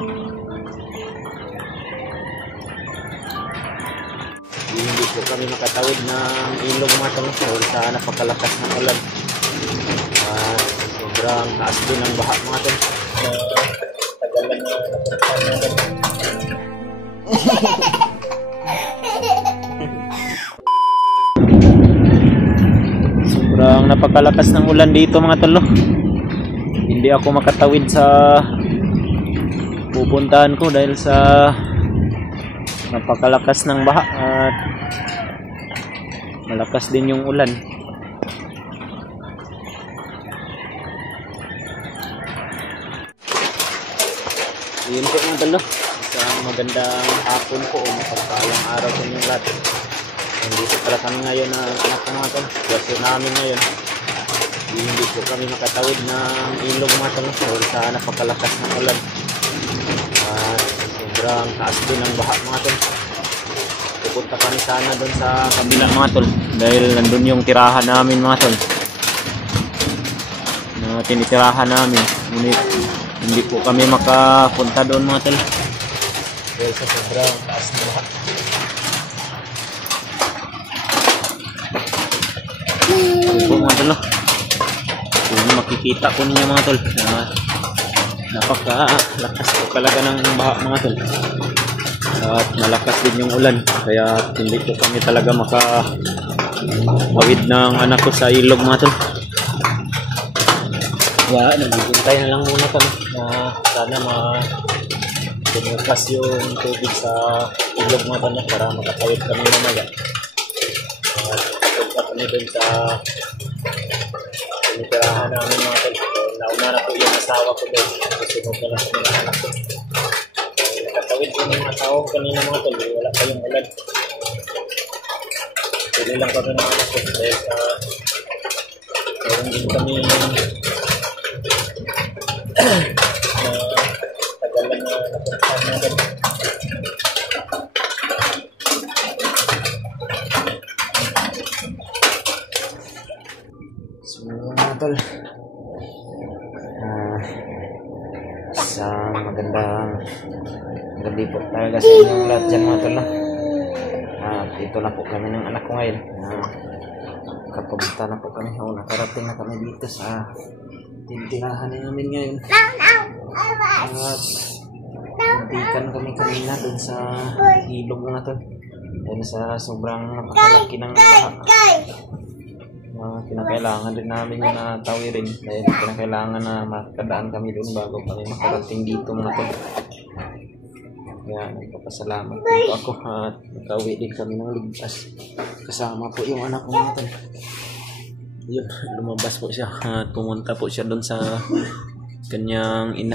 Hindi po kami makatawid ng ilog mga tol dahil sa napakalakas ng ulan. Sobrang taas din ang baha mga tol. Tagal lang na napuntahan natin. Sobrang napakalakas ng ulan dito mga tol. Hindi ako makatawid sa pupuntahan ko dahil sa napakalakas ng baha at malakas din yung ulan. Yun po mga tol, isang magandang hapon po o mapagpalang araw po yung lahat. Nandito pala kami ngayon na anak ko mga tol, kasi namin ngayon hindi po kami makatawid ng ilog mga tol dahil sa napakalakas ng ulan. Sobrang taas din ang baha mga tol. Pupunta kami sana doon sa kabila mga tol dahil nandun yung tirahan namin mga tol na tinitirahan namin, ngunit hindi po kami makapunta doon mga tol dahil sa sobrang taas ng baha. Ito po mga tol, kung makikita po ninyo mga tol, napakalakas po talaga ng baha mga tol at malakas din yung ulan, kaya hindi po kami talaga makawid ng anak ko sa ilog mga tol. Kaya nagbibintay na lang muna kami na sana tumukas yung tubig sa ilog mga tol para makatawid kami mamaya. Punta kami dun sa tinitirahan namin mga tol. Nauna na po yung asawa ko doon. Susunod na lang kami ng anak ko. Nakatawid po ng asawa ko kanina mga tol. Wala pa yung ulan. Pili lang kami ng anak ko. Dahil meron din kami na tagal lang na napuntahan natin. So mga tol, isang magandang gabi po talaga sa inyong lahat dyan mga tol. Dito na po kami ng anak ko ngayon. Kapunta na po kami. Nakarating na kami dito sa tintirahan namin ngayon. At nandikan kami kanina dun sa ilog mga tol dahil sa sobrang napakalaki ng baha. Kinakailangan din namin yung natawirin dahil kinakailangan na makadaan kami doon bago kami makarating dito mga tol. Kaya nagpapasalamat po ako at nakauwi din kami ng ligtas kasama po yung anak ko mga tol. Yun, lumabas po siya at pumunta po siya doon sa kanyang ina.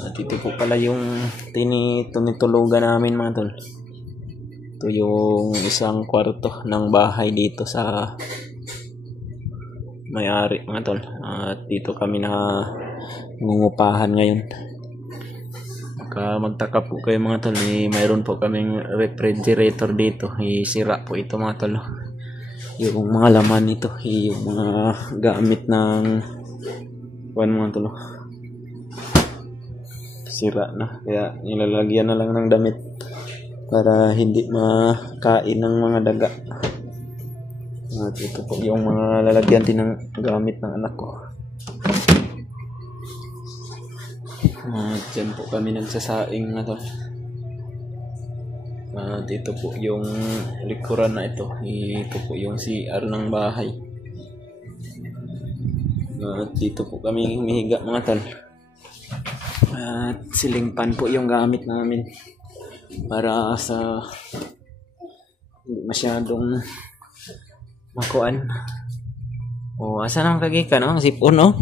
At ito po pala yung tinitulugan namin mga tol. Ito yung isang kwarto ng bahay dito sa may-ari mga tol. At dito kami na ngungupahan ngayon. Baka magtaka po kayo mga tol, mayroon po kaming refrigerator dito. Sira po ito mga tol. Yung mga laman nito, yung mga gamit ng mga tol, sira na. Kaya nilalagyan na lang ng damit para hindi makain ng mga daga. At ito po yung mga lalagyan din ng gamit ng anak ko. At dyan po kami nagsasaing na to. At ito po yung likuran na ito. Ito po yung CR ng bahay. At dito po kami humihiga mga tol. At ceiling fan po yung gamit namin para sa hindi masyadong makuan. Asan ang kagika no? Ang sipon no?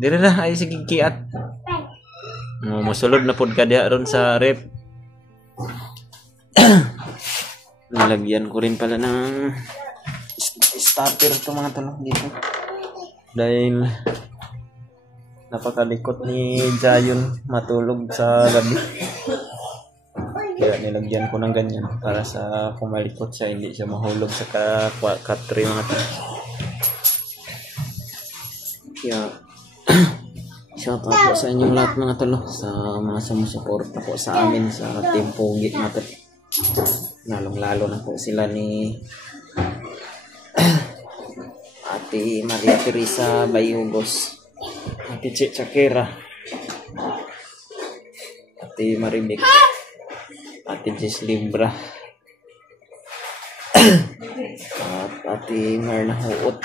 Dire na ay sige kiat. Musulod na pod ka diha ron sa rep. Nalagyan ko rin pala ng starter to mga tol dito. Dahil napakalikot ni Jayon matulog sa gabi. Kaya nilagyan ko ng ganyan para sa kumalikot siya, hindi siya mahulog sa katri mga tol. Kaya Shout out po sa inyong lahat mga tol, sa mga sumusuporta po sa amin sa Team Pogi natin. Lalong-lalo na po sila ni Ate Maria Teresa Bayugos, Ate Che Chakera, Ate Maribik, Ate Jess Libra, at Ate Marna Huot.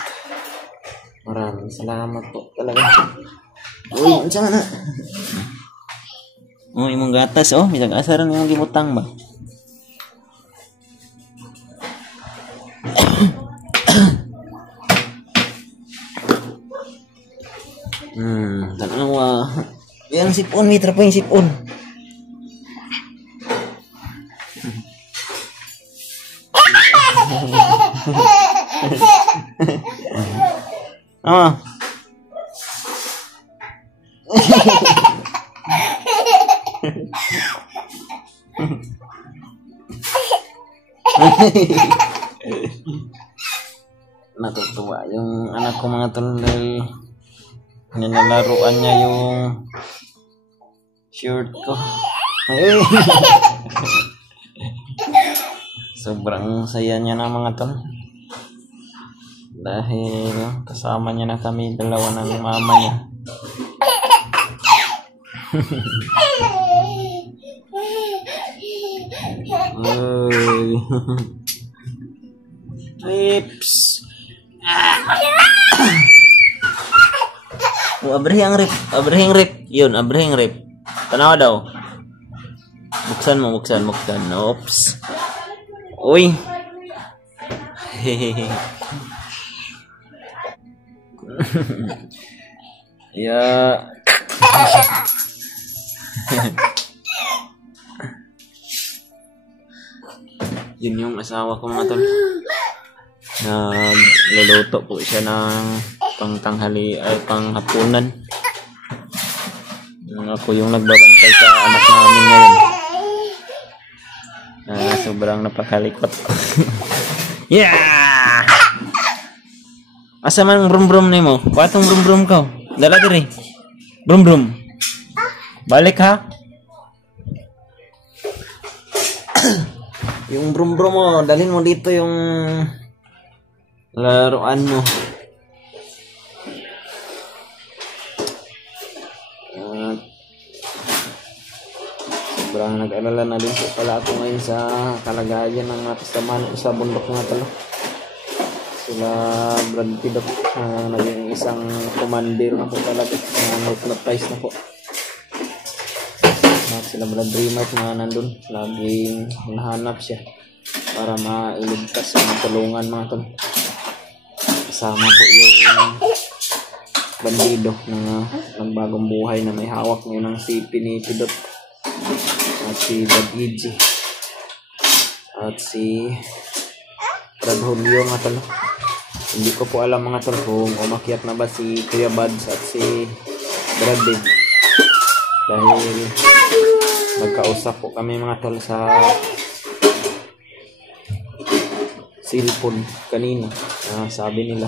Maraming salamat po talaga. Uy, unsa na? Oh, imong gatas oh, bisag asaran imong gibutang ba? Tanawa. Yang sipon, mitra pa yung sipon. Ah. Natutuwa yung anak ko mga tol dahil ninalaruan niya yung shirt ko. Ay. Sobrang saya niya na mga tol dahil kasama niya na kami dalawa ng mama niya. Rips. Abrahing rip. Yun, abrahing rip. Tanawa daw. Buksan mo. Oops. Uy. Hehehe. Ya. Yun yung asawa ko mga tol. Nagluluto po siya ng pangtanghali ay panghapunan. Ako yung nagbabantay sa anak namin ngayon. Sobrang napakalikot. Yeah! Asa man brum-brum nimo? Watong brum-brum ko. Dala diri. Brum-brum. Balik ha. Yung brum-brum mo, dalhin mo dito yung laruan mo. Sobrang nag-alala na din po pala ako ngayon sa kalagayan ng kasama sa bundok mga talo. Sila Brad Pidot, naging isang commander na po talaga, hypnotize na po. Sila Brad Remark na nandun, laging nahanap siya para mailigtas sa matulungan mga tol. Kasama po yung bandido na nagbagong buhay na may hawak ngayon ng CP ni Pidot at si Brad EG at si Brad Julio mga tol. Hindi ko po alam mga tol kung umakyat na ba si Kuya Bads at si Brad Dave dahil nagkausap po kami mga tol sa cellphone kanina. Sabi nila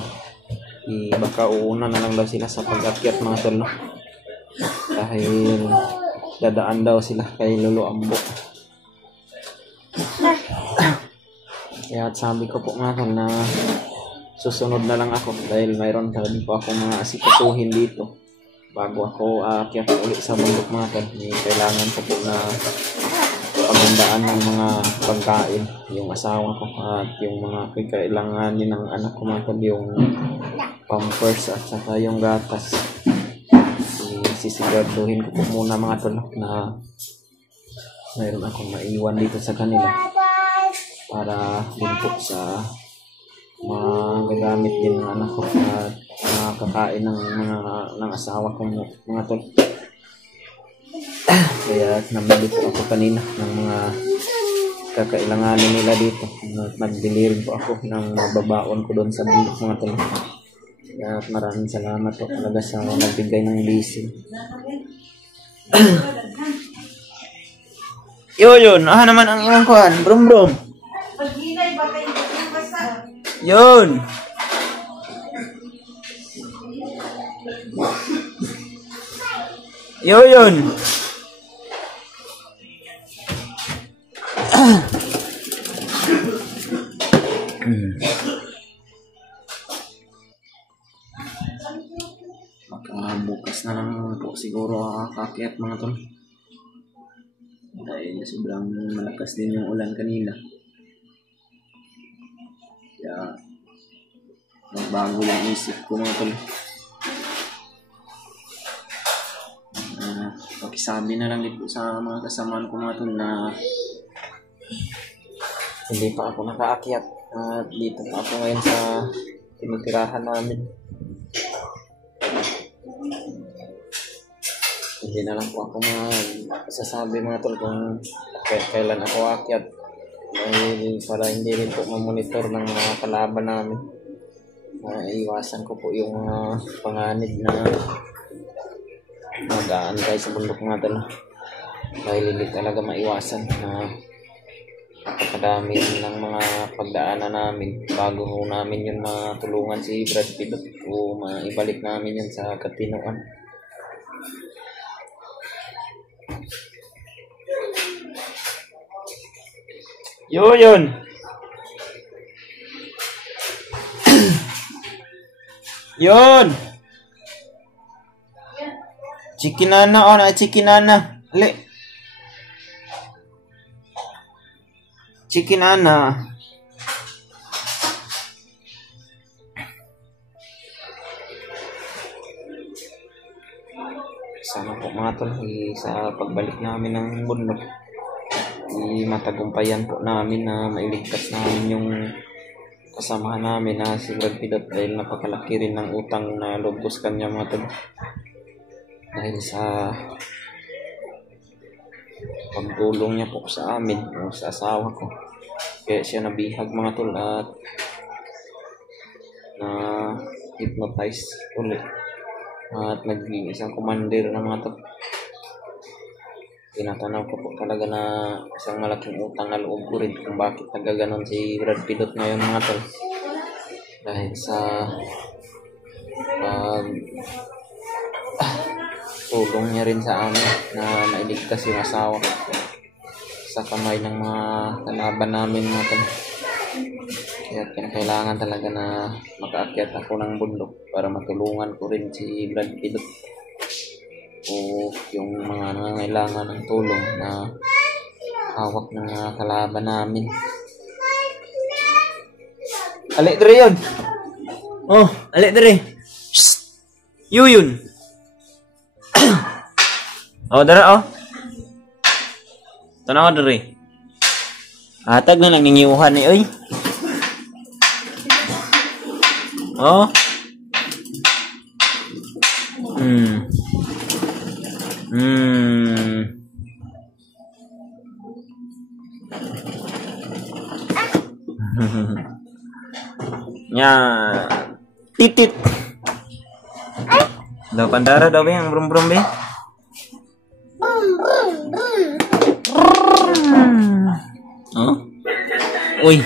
baka uuna na lang daw sila sa pag-akyat mga tol, no? Dahil dadaan daw sila kay Lolo Ambo. Kaya sabi ko po mga tol na susunod na lang ako dahil mayroon pa rin po akong mga asikasuhin dito bago ako aakyat ulit sa bundok mga tol. May kailangan ko po na paghandaan ng mga pagkain yung asawa ko at yung mga kailangan din ng anak ko mga tol, yung pampers at saka yung gatas. Sisiguraduhin ko po muna mga tol na mayroon akong maiwan dito sa kanila para din po sa magagamit din ng anak ko at makakain ng asawa ko mga tol. Kaya namili po ako kanina ng mga kakailanganin nila dito. Nagbili rin po ako ng mababaon ko doon sa bundok mga tol. Kaya maraming salamat po talaga sa nagbigay ng leasing. Yun, naman ang iyong kuhan, brum. Yun. Yun. Bukas na lang po siguro kakakyat mga tol. Dahil sobrang malakas din yung ulan kanina. Kaya magbago yung isip ko mga tol. Pakisabi na lang dito sa mga kasamaan ko mga tol na hindi pa ako nakaakyat. Dito pa ako ngayon sa tinitirahan namin. Hindi na lang po ako masasabi mga tol kung kailan ako aakyat. Para hindi rin po mamonitor ng mga kalaban namin. Iwasan ko po yung mga panganib na mag-aantay sa bundok mga tol. Dahil hindi talaga maiwasan na napakadami ng mga pagdaanan namin bago namin yun matulungan si Brad Pitt o maibalik namin yun sa katinoan. Yun. Yun. Chikinana na chikinana. Ali. Chikinana. Sana po mga tol sa pagbalik namin ng bundok matagumpayan po namin na mailigtas namin yung kasamahan namin na si Brad Pitt dahil napakalaki rin ng utang na lubos kanya mga tol dahil sa pagtulong niya po sa amin o sa asawa ko. Kaya siya nabihag mga tol at na hypnotize ulit at naging isang commander ng mga tol. Tinatanaw ko po talaga na isang malaking utang na loob ko rin kung bakit nagaganon si Brad Pitt ngayon mga tol. Dahil sa tulong niya rin sa amin na mailigtas yung asawa sa kamay ng mga kalaban namin mga tol. Kaya kailangan talaga na makaakyat ako ng bundok para matulungan ko rin si Brad Pitt o yung mga nangangailangan ng tulong na hawak ng mga kalaban namin. Ali dire yun. Oh, ali dire. Yun. Oh, dara oh. Tanaw dire. Atag na nangingiuhan ni oy. Oh. Nya titit. Daw pandara daw yang brum-brum be. Oh. Uy.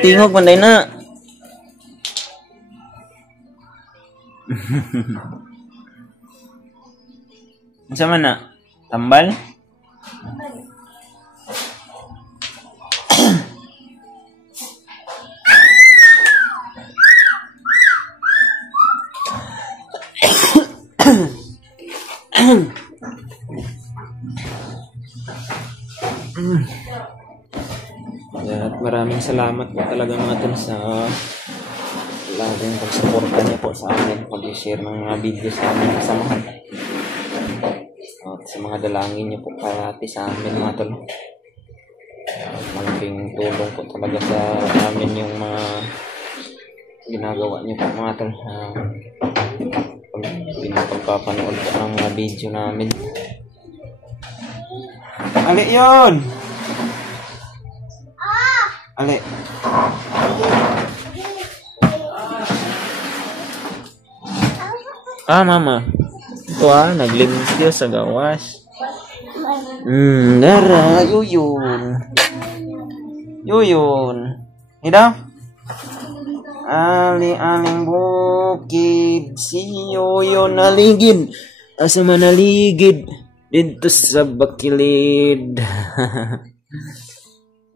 Tingog panday na. Sa mana? Tambal? At maraming salamat po talaga mga tol sa laging pagsuporta niyo po sa amin, pag-share ng mga video sa aming kasamahan at sa mga dalangin niyo po parati sa amin mga tol. Malaking tulong po talaga sa amin yung mga ginagawa niyo po mga tol. Pinapagpapanood po ng mga video namin. Ali yun! Ali. Mama. Ito naglimpyo sa gawas. Dara, yuyun. Yuyun. Ida? ali-aling bukid, siyo yun naligid. Asa manaligid, dito sa bakilid.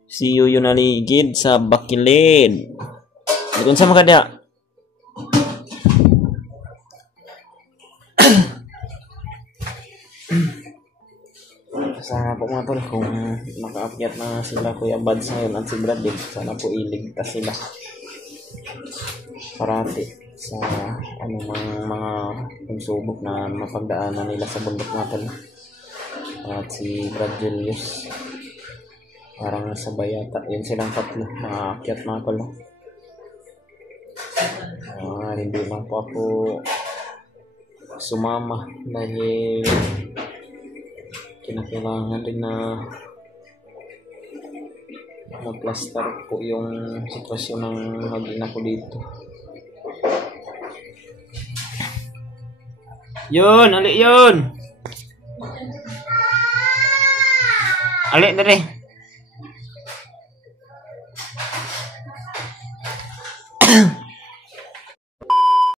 Siyo yun naligid sa bakilid. Dito sa makadya. Sana po mga tol, kung makaakyat na sila Kuya Bads ngayon at si Brad din, sana po iligtas sila parati sa anumang mga pagsubok na mapagdaanan nila sa bundok natin. At si Brad Julius, parang nasa bayata, yun silang tatlo makaakyat mga tol. Hindi lang po ako sumama dahil kinakailangan rin na mag-plaster po yung sitwasyon ng mag-ina ko dito. Yun, ali yun. Ali, dali.